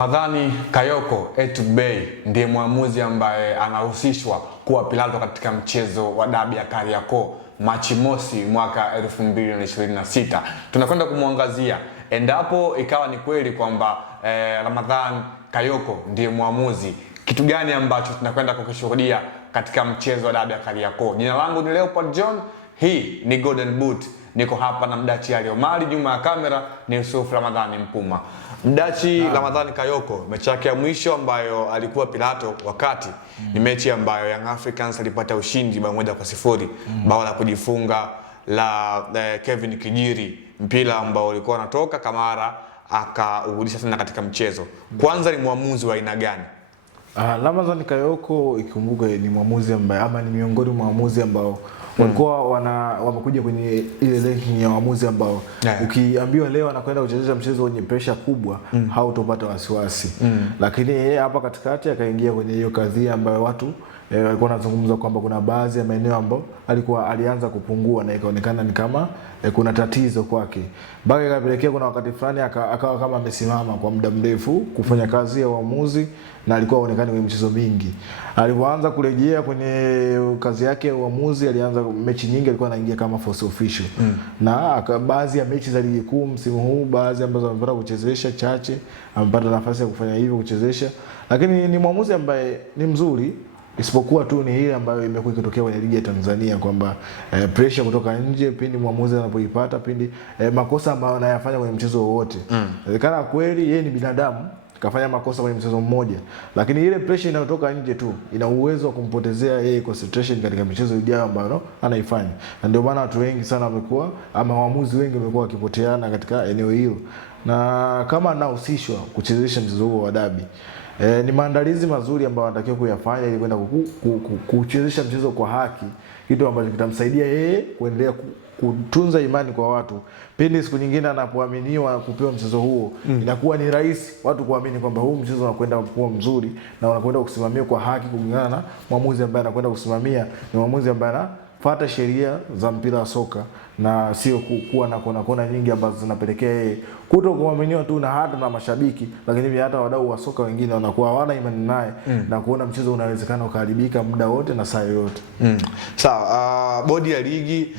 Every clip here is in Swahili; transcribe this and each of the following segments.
Ramadhani Kayoko Etubey ndiye mwamuzi ambaye anahusishwa kuwa pilato katika mchezo wa dabi ya Kariakoo Machi mosi mwaka 2026. Tunakwenda kumwangazia endapo ikawa ni kweli kwamba Ramadhani Kayoko ndiye mwamuzi, kitu gani ambacho tunakwenda kukishuhudia katika mchezo wa dabi ya Kariakoo. Jina langu ni Leopold John, hii ni Golden Boot. Niko hapa na Mdachi Ali Omari, nyuma ya kamera ni Yusuf Ramadhani Mpuma. Mdachi, Ramadhani Kayoko, mechi yake ya mwisho ambayo alikuwa pilato wakati ni mechi ambayo Young Africans alipata ushindi bao 1-0, bao la kujifunga la Kevin Kijiri, mpira ambao ulikuwa unatoka Kamara akaurudisha tena katika mchezo. Kwanza ni mwamuzi wa aina gani? Ramadhani Kayoko ikumbuke ni mwamuzi ambaye ama ni miongoni mwa waamuzi ambao walikuwa wamekuja kwenye ile ranking ya waamuzi ambao ukiambiwa leo anakwenda kuchezesha mchezo wenye pressure kubwa hautopata wasiwasi. Lakini yeye hapa katikati akaingia kwenye hiyo kadhia ambayo watu walikuwa wanazungumza kwamba kuna baadhi ya maeneo ambayo alianza kupungua na ikaonekana ni kama kuna tatizo kwake. Mpaka ikapelekea kuna wakati fulani akawa kama amesimama kwa muda mrefu kufanya kazi ya uamuzi na alikuwa haonekani kwenye michezo mingi. Alipoanza kurejea kwenye kazi yake ya uamuzi, alianza mechi nyingi alikuwa anaingia kama force official. Na baadhi ya mechi za ligi kuu msimu huu, baadhi ambazo amepata kuchezesha chache, amepata nafasi ya kufanya hivyo kuchezesha. Lakini ni mwamuzi ambaye ni mzuri, isipokuwa tu ni ile ambayo imekuwa ikitokea kwenye ligi ya Tanzania kwamba pressure kutoka nje pindi mwamuzi anapoipata, pindi makosa ambayo anayafanya kwenye mchezo wote. Inawezekana kweli yeye ni binadamu kafanya makosa kwenye mchezo mmoja, lakini ile pressure inayotoka nje tu ina uwezo wa kumpotezea yeye concentration katika michezo ijayo ambayo anaifanya. Na ndio maana watu wengi sana wamekuwa ama waamuzi wengi wamekuwa wakipoteana katika eneo hilo. Na kama anahusishwa kuchezesha mchezo huo wa dabi, ni maandalizi mazuri ambayo anatakiwa kuyafanya ili kwenda kuchezesha mchezo kwa haki, kitu ambacho kitamsaidia yeye kuendelea kutunza imani kwa watu. Pindi siku nyingine anapoaminiwa kupewa mchezo huo, inakuwa ni rahisi watu kuamini kwamba huu mchezo unakwenda kuwa mzuri na unakwenda kusimamiwa kwa haki kulingana na mwamuzi ambaye anakwenda kusimamia ni mwamuzi ambaye anafuata sheria za mpira wa soka na sio kuwa na kona nyingi ambazo zinapelekea yeye kutokuaminiwa tu na hata na mashabiki, lakini pia hata wadau wa soka wengine wanakuwa hawana imani naye na kuona mchezo unawezekana ukaharibika muda wote na saa yoyote. Sawa, bodi ya ligi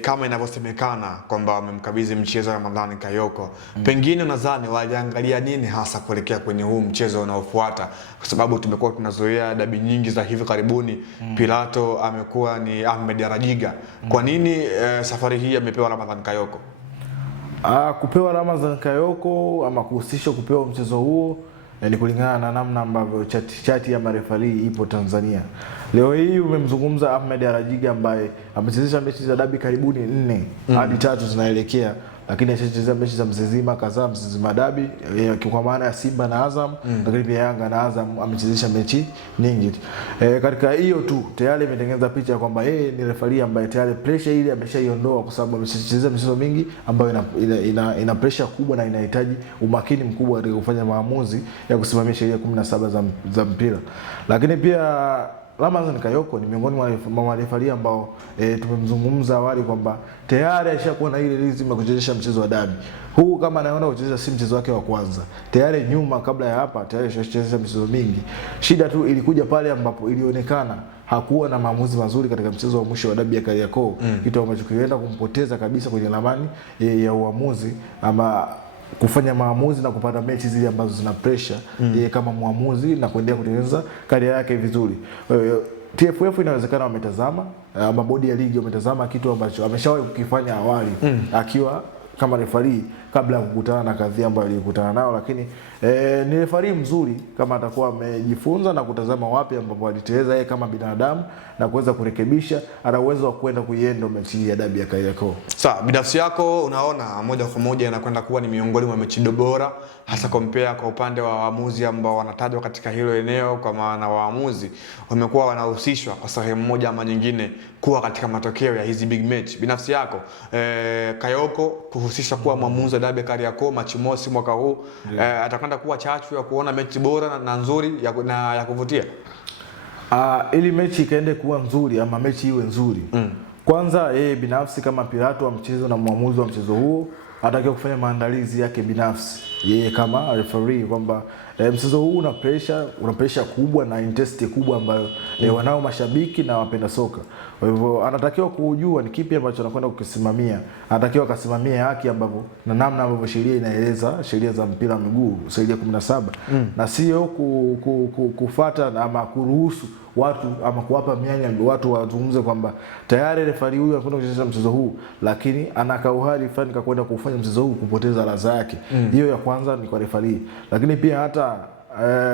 kama inavyosemekana kwamba wamemkabidhi mchezo wa Ramadhani Kayoko, pengine nadhani waliangalia nini hasa kuelekea kwenye huu mchezo unaofuata? Kwa sababu tumekuwa tunazoea dabi nyingi za hivi karibuni pilato amekuwa ni Ahmed Arajiga. Kwa nini safari hii amepewa Ramadhani Kayoko? Kupewa Ramadhani Kayoko ama kuhusishwa kupewa mchezo huo ni kulingana na namna ambavyo chati ya marefali ipo Tanzania. Leo hii umemzungumza Ahmed Arajiga ambaye amechezesha mechi za dabi karibuni 4 hadi 3 zinaelekea, lakini amechezesha mechi za Mzizima kadhaa, Mzizima dabi kwa maana ya Simba na Azam, lakini pia Yanga na Azam amechezesha mechi nyingi. Katika hiyo tu tayari imetengeneza picha kwamba yeye ni referee ambaye tayari pressure ile ameshaiondoa, kwa sababu amechezesha michezo mingi ambayo ina pressure kubwa na inahitaji umakini mkubwa katika kufanya maamuzi ya kusimamia sheria 17 za mpira. Lakini pia Ramadhani Kayoko ni miongoni mwa marefali ambao tumemzungumza awali kwamba tayari alishakuwa na ile rhythm ya kuchezesha mchezo wa dabi. Huu kama anaona kuchezesha si mchezo wake wa kwanza. Tayari nyuma kabla ya hapa tayari alishachezesha michezo mingi. Shida tu ilikuja pale ambapo ilionekana hakuwa na maamuzi mazuri katika mchezo wa mwisho wa dabi ya Kariakoo, kitu ambacho kilienda kumpoteza kabisa kwenye ramani ya uamuzi ama kufanya maamuzi na kupata mechi zile ambazo zina pressure yeye kama muamuzi na kuendelea kutengeneza career yake vizuri. TFF inawezekana wametazama ama bodi ya ligi wametazama kitu ambacho ameshawahi kukifanya awali akiwa kama referee kabla ya kukutana na kadhi ambayo alikutana nao, lakini ni referee mzuri kama atakuwa amejifunza na kutazama wapi ambapo aliteleza yeye kama binadamu na kuweza kurekebisha, ana uwezo wa kwenda kuienda mechi ya dabi ya Kariakoo. Sawa, binafsi yako unaona moja kwa moja inakwenda kuwa ni miongoni mwa mechi bora hasa compare kwa upande wa waamuzi ambao wanatajwa katika hilo eneo, kwa maana waamuzi wamekuwa wanahusishwa kwa sehemu moja ama nyingine kuwa katika matokeo ya hizi big match. Binafsi yako Kayoko kuhusisha kuwa mwamuzi wa dabi ya Kariakoo Machi mosi mwaka huu atakwenda kuwa chachu ya kuona mechi bora na nzuri ya kuvutia? Ili mechi ikaende kuwa nzuri ama mechi iwe nzuri, kwanza yeye binafsi kama pilato wa mchezo na mwamuzi wa mchezo huo anatakiwa kufanya maandalizi yake binafsi yeye kama referee kwamba mchezo huu una pressure kubwa na intensity kubwa ambayo wanao mashabiki na wapenda soka. Kwa hivyo anatakiwa kujua ni kipi ambacho anakwenda kukisimamia. Anatakiwa akasimamia haki ambavyo na namna ambavyo sheria inaeleza, sheria za mpira wa miguu, sheria 17 na sio kufuata ama kuruhusu watu ama kuwapa mianya watu wazungumze kwamba tayari refari huyu anakwenda kucheza mchezo huu, lakini ana kauhari fulani kakwenda kufanya mchezo huu kupoteza ladha yake. Hiyo ya kwanza ni kwa refari. Lakini pia hata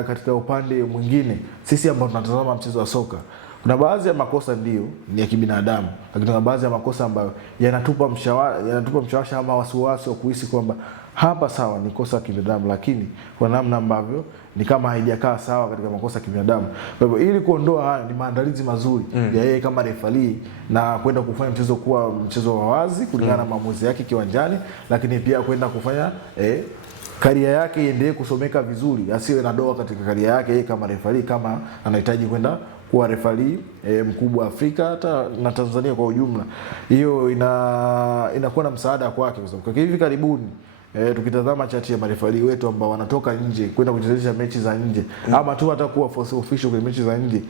katika upande mwingine sisi ambao tunatazama mchezo wa soka, kuna baadhi ya makosa ndio ni ya kibinadamu, lakini kuna baadhi ya makosa ambayo yanatupa mshawasha ama wasiwasi wa kuhisi kwamba hapa sawa ni kosa la kibinadamu, lakini kwa namna ambavyo ni kama haijakaa sawa katika makosa ya kibinadamu. Kwa hivyo ili kuondoa haya ni maandalizi mazuri ya yeye kama referee na kwenda kufanya mchezo kuwa mchezo wa wazi kulingana na maamuzi yake kiwanjani, lakini pia kwenda kufanya karia yake iendelee kusomeka vizuri, asiwe na doa katika karia yake yeye kama referee, kama anahitaji kwenda kuwa referee mkubwa Afrika hata na Tanzania kwa ujumla. Hiyo inakuwa na msaada kwake, kwa sababu hivi karibuni tukitazama chati ya marefari wetu ambao wanatoka nje kwenda kuchezesha mechi za nje ama tu hata kuwa force official kwenye mechi za nje,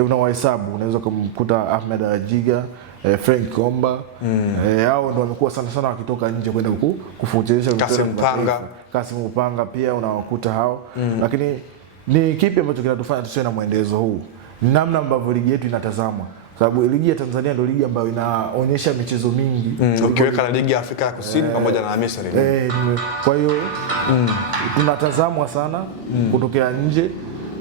unawahesabu, unaweza kumkuta Ahmed Ajiga, Frank Komba, hao ndio wamekuwa sana wakitoka nje kwenda kufuatilia Kasim Upanga pia unawakuta hao. Lakini ni kipi ambacho kinatufanya tusiwe na mwendelezo huu? Namna ambavyo ligi yetu inatazamwa, sababu ligi ya Tanzania ndio ligi ambayo inaonyesha michezo mingi ukiweka na ligi ya Afrika Kusini pamoja na Misri. Kwa hiyo tunatazamwa sana kutokea nje,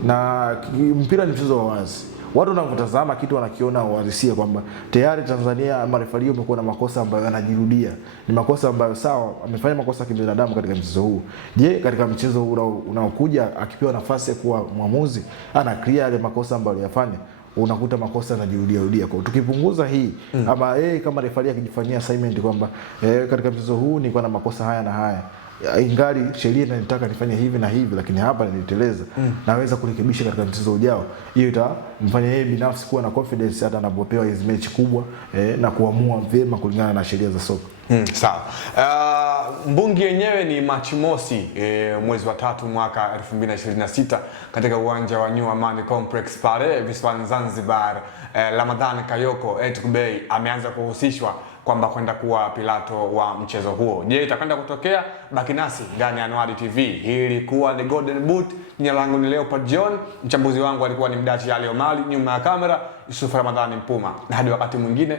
na mpira ni mchezo wa wazi. Watu wanapotazama kitu wanakiona uhalisia kwamba tayari Tanzania marefari wamekuwa na makosa ambayo yanajirudia. Ni makosa ambayo sawa amefanya makosa ya kibinadamu katika mchezo huu. Je, katika mchezo unaokuja akipewa nafasi ya kuwa mwamuzi ana clear yale makosa ambayo aliyafanya? Unakuta makosa yanajirudia. Kwa tukipunguza hii ama kama refari akijifanyia assignment kwamba katika mchezo huu ni kwa na makosa haya na haya, ingali sheria inanitaka nifanye hivi na hivi, lakini hapa niliteleza, naweza kurekebisha katika mchezo ujao. Hiyo itamfanya yeye binafsi kuwa na confidence hata anapopewa hizo mechi kubwa na kuamua vyema kulingana na sheria za soka. Sawa. Mbungi yenyewe ni Machi mosi mwezi wa 3 mwaka 2026 katika uwanja wa New Amani Complex pale visiwani Zanzibar. Ramadhan Kayoko Etuk Bey ameanza kuhusishwa kwamba kwenda kuwa pilato wa mchezo huo. Je, itakwenda kutokea? Baki nasi ndani ya Anuari TV. Hii ilikuwa ni Golden Boot. Jina langu ni Leopard John. Mchambuzi wangu alikuwa ni Mdachi Ali Omari, nyuma ya kamera Yusuf Ramadhani Mpuma. Na hadi wakati mwingine.